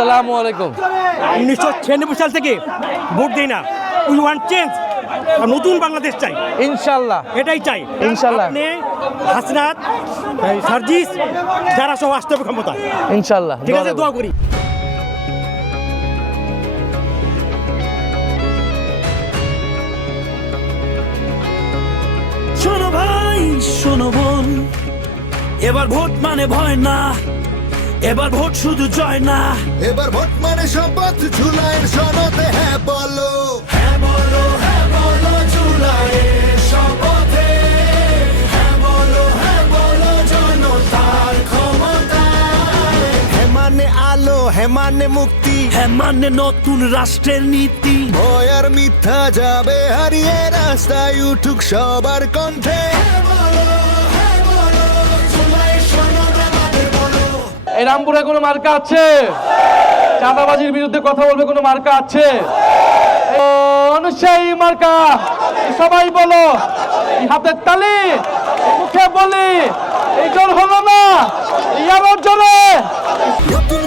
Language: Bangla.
আসসালামু আলাইকুম। 1996 সাল থেকে ভোট দেই না। উই ওয়ান্ট চেঞ্জ, নতুন বাংলাদেশ চাই, ইনশাল্লাহ এটাই চাই। ইনশাল্লাহ। আপনি হাসনাত, সার্জিস, যারা সব আসতে হবে ক্ষমতা, ইনশাল্লাহ। ঠিক আছে, দোয়া করি। শোনো ভাই, শোনো বোন, এবার ভোট মানে ভয় না, এবার ভোট শুধু জয় না, এবার ভোট মানে শপথ, জুলাইয়ের সনদে হ্যাঁ বলো, হ্যাঁ বলো, হ্যাঁ বলো জুলাইয়ের শপথে, হ্যাঁ বলো জনতার ক্ষমতায়, হ্যাঁ মানে আলো, হ্যাঁ মানে মুক্তি, হ্যাঁ মানে নতুন রাষ্ট্রের নীতি, ভয় আর মিথ্যা যাবে হারিয়ে, রাস্তায় উঠুক সবার কণ্ঠে, হ্যাঁ বলো, জুলাইয়ের সনদ আমাদের বলো। এই রামপুরে কোনো মার্কা আছে? চাঁদাবাজির বিরুদ্ধে কথা বলবে কোনো মার্কা আছে? অনুসায়ী মার্কা, সবাই বলো, এই হাতের তালি, মুখে বলি, এই জোর হলো না, এই আবার জোরে। নতুন